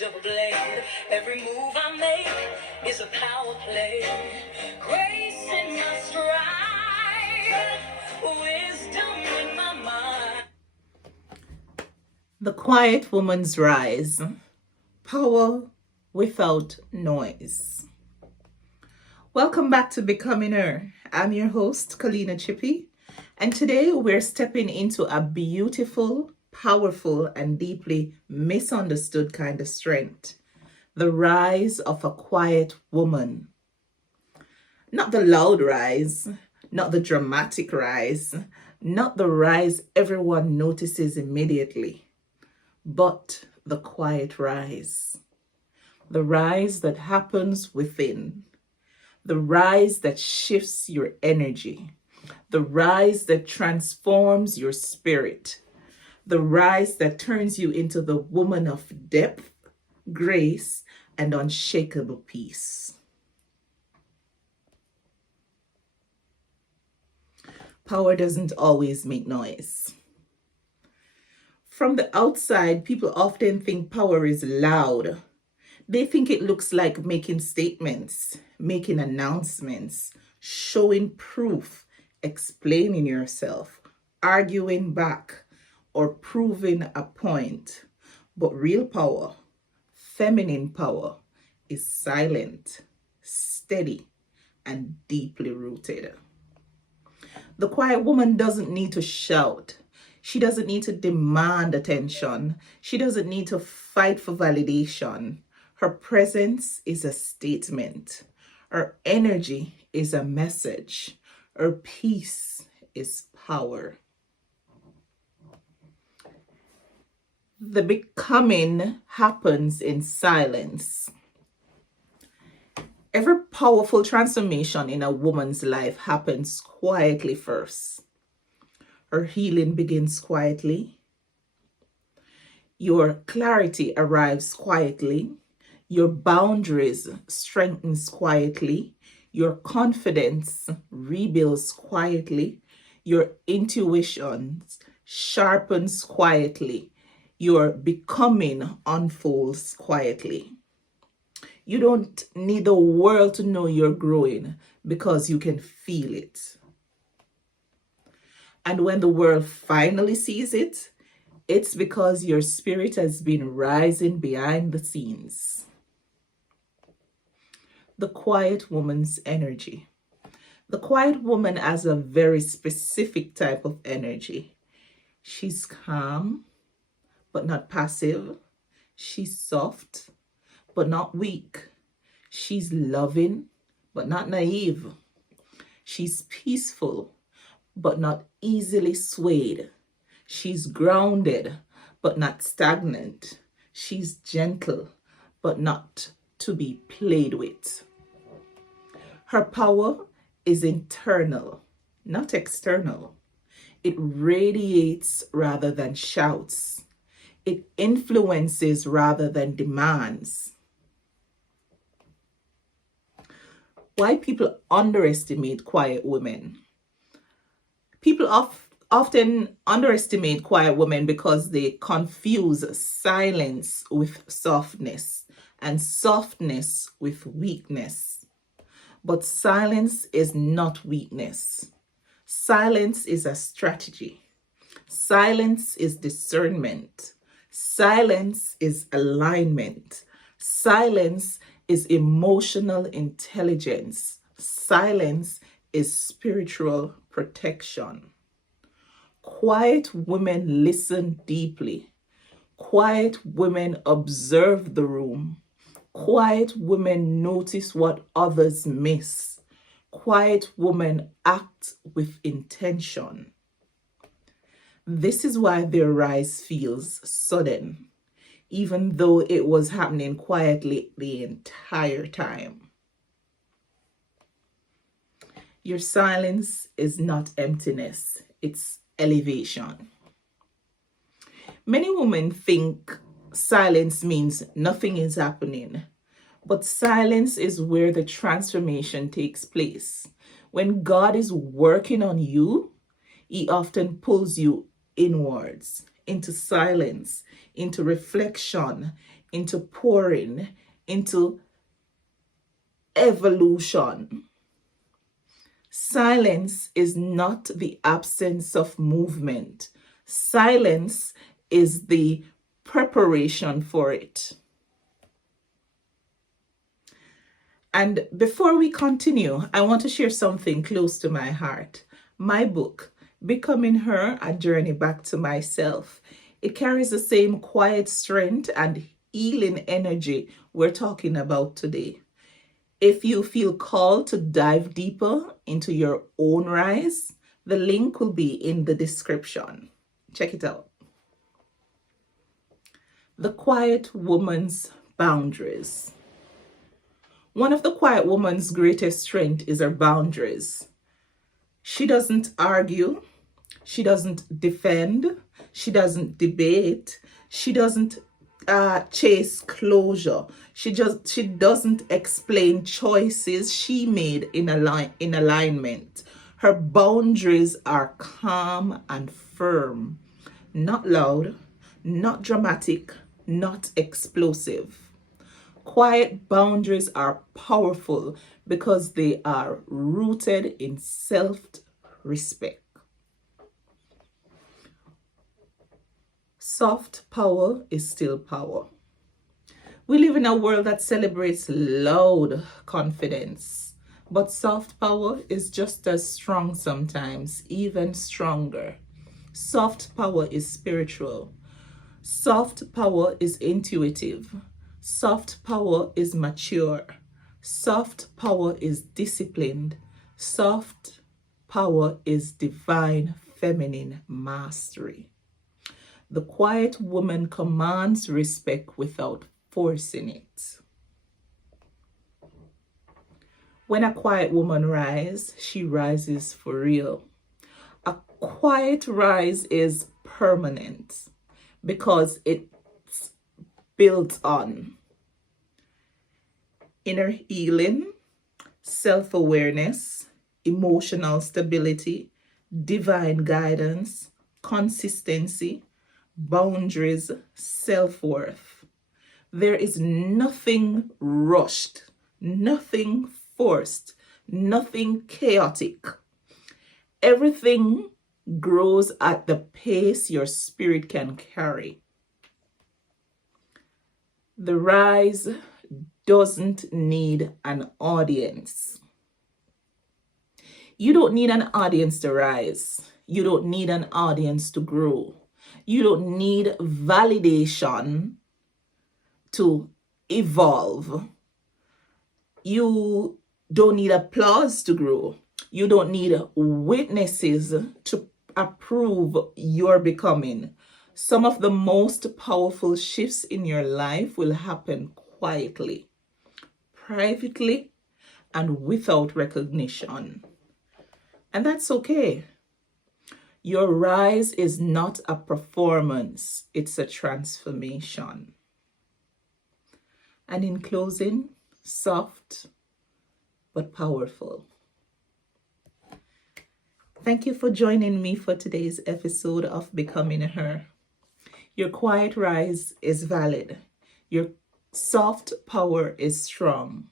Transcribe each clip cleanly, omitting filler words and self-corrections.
edge of a blade. Every move I make is a power play. Grace in my stride, wisdom in my mind. The Quiet Woman's Rise. Power without noise. Welcome back to Becoming Her. I'm your host, Kalina Chippy, and today we're stepping into a beautiful, powerful, and deeply misunderstood kind of strength. The rise of a quiet woman. Not the loud rise, not the dramatic rise, not the rise everyone notices immediately, but the quiet rise. The rise that happens within. The rise that shifts your energy. The rise that transforms your spirit. The rise that turns you into the woman of depth, grace, and unshakable peace. Power doesn't always make noise. From the outside, people often think power is loud. They think it looks like making statements, making announcements, showing proof, explaining yourself, arguing back, or proving a point. But real power, feminine power, is silent, steady, and deeply rooted. The quiet woman doesn't need to shout. She doesn't need to demand attention. She doesn't need to fight for validation. Her presence is a statement. Her energy is a message. Her peace is power. The becoming happens in silence. Every powerful transformation in a woman's life happens quietly first. Her healing begins quietly. Your clarity arrives quietly. Your boundaries strengthens quietly. Your confidence rebuilds quietly. Your intuition sharpens quietly. Your becoming unfolds quietly. You don't need the world to know you're growing because you can feel it. And when the world finally sees it, it's because your spirit has been rising behind the scenes. The quiet woman's energy. The quiet woman has a very specific type of energy. She's calm, but not passive. She's soft, but not weak. She's loving, but not naive. She's peaceful, but not easily swayed. She's grounded, but not stagnant. She's gentle, but not to be played with. Her power is internal, not external. It radiates rather than shouts. It influences rather than demands. Why people underestimate quiet women? People often underestimate quiet women because they confuse silence with softness and softness with weakness. But silence is not weakness. Silence is a strategy. Silence is discernment. Silence is alignment. Silence is emotional intelligence. Silence is spiritual protection. Quiet women listen deeply. Quiet women observe the room. Quiet women notice what others miss. Quiet women act with intention. This is why their rise feels sudden, even though it was happening quietly the entire time. Your silence is not emptiness, it's elevation. Many women think silence means nothing is happening, but silence is where the transformation takes place. When God is working on you, He often pulls you inwards, into silence, into reflection, into pouring, into evolution. Silence is not the absence of movement. Silence is the preparation for it. And before we continue, I want to share something close to my heart. My book, Becoming Her, A Journey Back to Myself. It carries the same quiet strength and healing energy we're talking about today. If you feel called to dive deeper into your own rise, the link will be in the description. Check it out. The Quiet Woman's Boundaries. One of the quiet woman's greatest strength is her boundaries. She doesn't argue, she doesn't defend, she doesn't debate, she doesn't chase closure. She doesn't explain choices she made in alignment. Her boundaries are calm and firm, not loud, not dramatic, not explosive. Quiet boundaries are powerful because they are rooted in self-respect. Soft power is still power. We live in a world that celebrates loud confidence, but soft power is just as strong sometimes, even stronger. Soft power is spiritual. Soft power is intuitive. Soft power is mature. Soft power is disciplined. Soft power is divine feminine mastery. The quiet woman commands respect without forcing it. When a quiet woman rises, she rises for real. A quiet rise is permanent because it's built on inner healing, self-awareness, emotional stability, divine guidance, consistency, boundaries, self-worth. There is nothing rushed, nothing forced, nothing chaotic. Everything grows at the pace your spirit can carry. The rise doesn't need an audience. You don't need an audience to rise. You don't need an audience to grow. You don't need validation to evolve. You don't need applause to grow. You don't need witnesses to approve your becoming. Some of the most powerful shifts in your life will happen quietly, privately, and without recognition. And that's okay. Your rise is not a performance, it's a transformation. And in closing, soft but powerful. Thank you for joining me for today's episode of Becoming Her. Your quiet rise is valid. Your soft power is strong.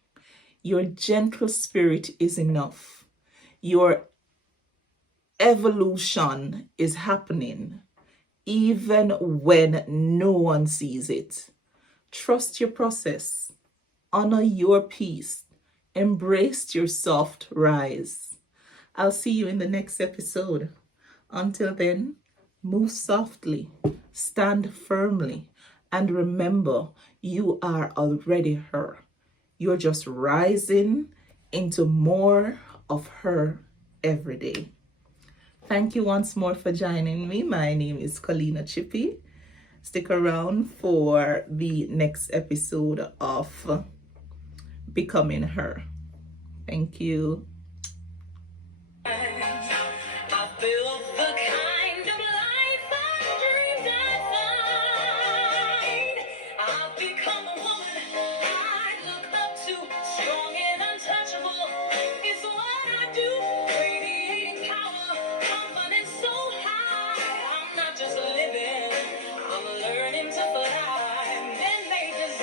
Your gentle spirit is enough. Your evolution is happening even when no one sees it. Trust your process. Honor your peace. Embrace your soft rise. I'll see you in the next episode. Until then, move softly, stand firmly, and remember, you are already her. You're just rising into more of her every day. Thank you once more for joining me. My name is Kalina Chippy. Stick around for the next episode of Becoming Her. Thank you. I built the kind of life I dreamed I'd find. I've become a woman I look up to, strong and untouchable is what I do. Radiating power, confidence so high. I'm not just living, I'm learning to fly. Men may desire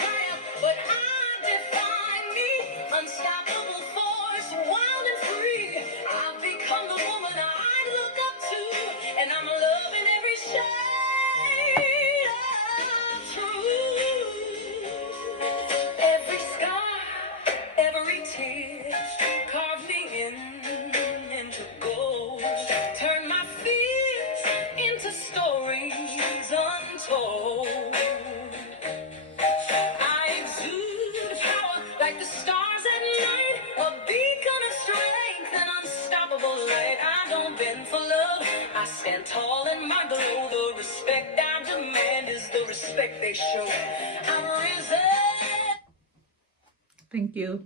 for light, I don't bend for love. I stand tall in my glow. The respect I demand is the respect they show. I'm risen. Thank you.